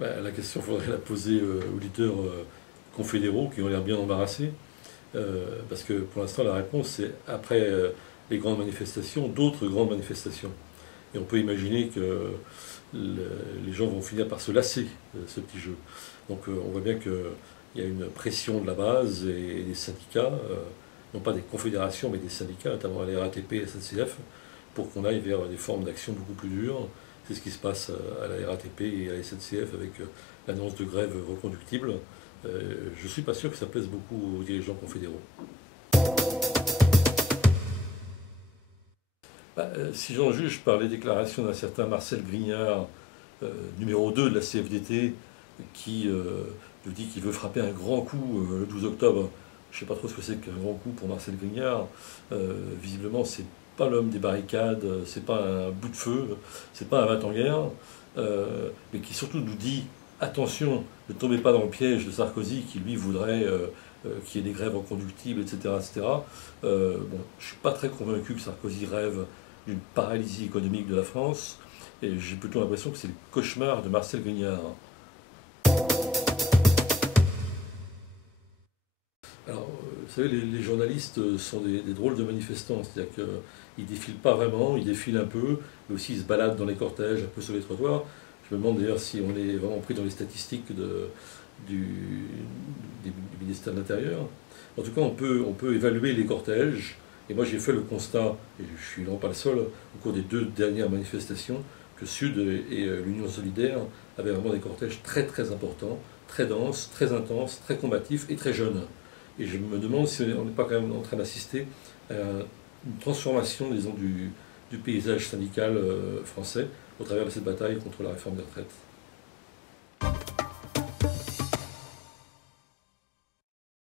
La question, il faudrait la poser aux leaders confédéraux qui ont l'air bien embarrassés. Parce que pour l'instant, la réponse, c'est après les grandes manifestations, d'autres grandes manifestations. Et on peut imaginer que les gens vont finir par se lasser de ce petit jeu. Donc on voit bien qu'il y a une pression de la base et des syndicats, non pas des confédérations, mais des syndicats, notamment à la RATP et SNCF, pour qu'on aille vers des formes d'action beaucoup plus dures. C'est ce qui se passe à la RATP et à la SNCF avec l'annonce de grève reconductible. Je ne suis pas sûr que ça plaise beaucoup aux dirigeants confédéraux. Si j'en juge par les déclarations d'un certain Marcel Grignard, numéro 2 de la CFDT, qui nous dit qu'il veut frapper un grand coup le 12 octobre. Je ne sais pas trop ce que c'est qu'un grand coup pour Marcel Grignard. Visiblement, c'est pas l'homme des barricades, c'est pas un bout de feu, c'est pas un 20 en guerre, mais qui surtout nous dit attention, ne tombez pas dans le piège de Sarkozy qui lui voudrait qu'il y ait des grèves reconductibles, etc. etc. Bon, je ne suis pas très convaincu que Sarkozy rêve d'une paralysie économique de la France, et j'ai plutôt l'impression que c'est le cauchemar de Marcel Grignard. Alors, vous savez, les journalistes sont des drôles de manifestants, c'est-à-dire qu'ils défilent pas vraiment, ils défilent un peu, mais aussi ils se baladent dans les cortèges, un peu sur les trottoirs. Je me demande d'ailleurs si on est vraiment pris dans les statistiques du, du ministère de l'Intérieur. En tout cas, on peut évaluer les cortèges, et moi j'ai fait le constat, et je suis non pas le seul, au cours des 2 dernières manifestations, que Sud et l'Union Solidaire avaient vraiment des cortèges très très importants, très denses, très intenses, très combatifs et très jeunes. Et je me demande si on n'est pas quand même en train d'assister à une transformation, disons, du paysage syndical français au travers de cette bataille contre la réforme des retraites.